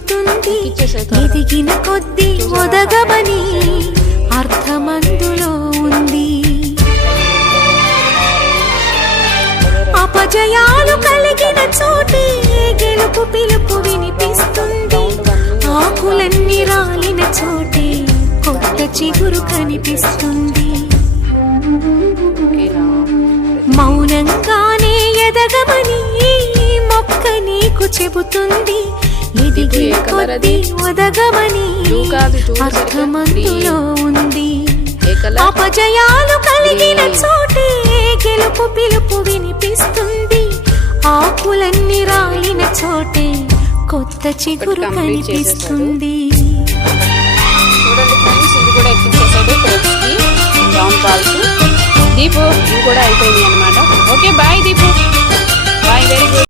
చెబుతుంది ఎదిగిన కొద్దీ ఒదగమని అర్థమందులో ఉంది. అపజయాలు కలిగిన చోటే గెలుపు పిలుపు వినిపిస్తుంది. ఆకులన్నీ రాలిన చోటే కొత్త చిగురు కనిపిస్తుంది. మౌనంగానే ఎదగమని మొక్క నీకు చెబుతుంది ఎదిగిన కొద్దీ ఒదగమని అర్థమందులో ఉంది. అపజయాలు కలిగిన చోటే గెలుపు పిలుపు వినిపిస్తుంది. ఆకులన్నీ రాలిన చోటే కొత్త చిగురు కనిపిస్తుంది. చూడండి ఫ్రెండ్స్, ఇది కూడా ఎక్కించేసాడు కోచ్కి బ్రౌన్ బాల్స్. దీపు ఇవి కూడా అయిపోయినాయి అనమాట. Okay bye Deepu, bye, very good.